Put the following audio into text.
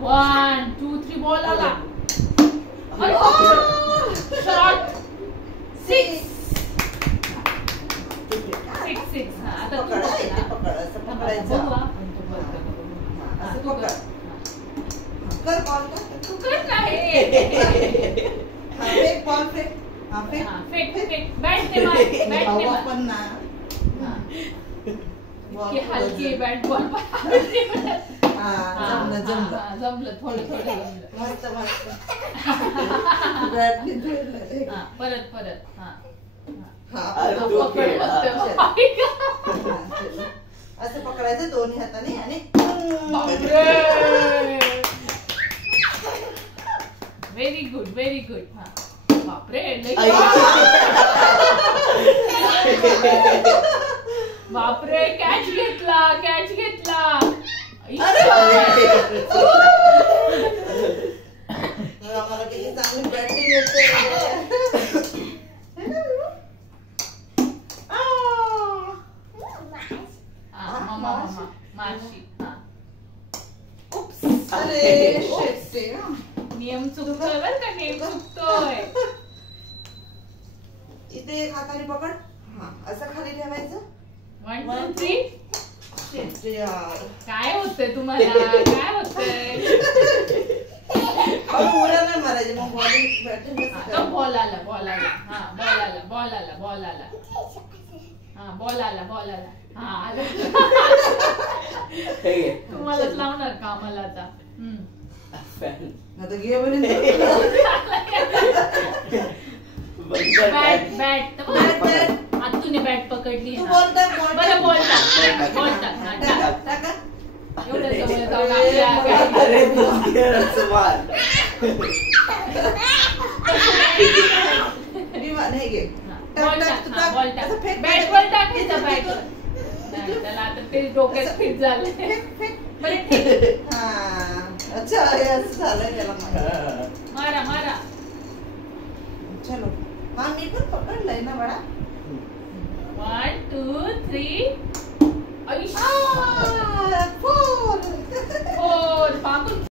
1 2 3 ball आला shot 6 आता असं पकडायचं कर बॉल तू कर नाही fake ball fake fake bat ने मार पण ना की हलकी बॅट बॉल जमलं थोडं मस्त बॅट परत असं पकडायचं दोन्ही हाताने आणि व्हेरी गुड बापरे बापरे कॅच घेतला मला किती चांगली बॅटिंग येते नियम चुकतोय बरं का चुकतोय इथे एक हाताने पकड असं खाली ठेवायचं 1 2 3 यार काय होतंय तुम्हाला काय होतंय उड्या नाही मारायचे मग बॉलिंग बॉल आला बॉल आला तुम्हालाच लावणार का आम्हाला आता आता घे बरं बॅट आतूने बॅट पकडली बॉल टाक एवढं जवळ जाऊन बॅट टाकायचा त्याला आता ते डोक्यात फिट झालं अच्छा असं झालंय त्याला मारा चलो मी पण पकडलंय ना बाळा 1 2 3 4 पाकून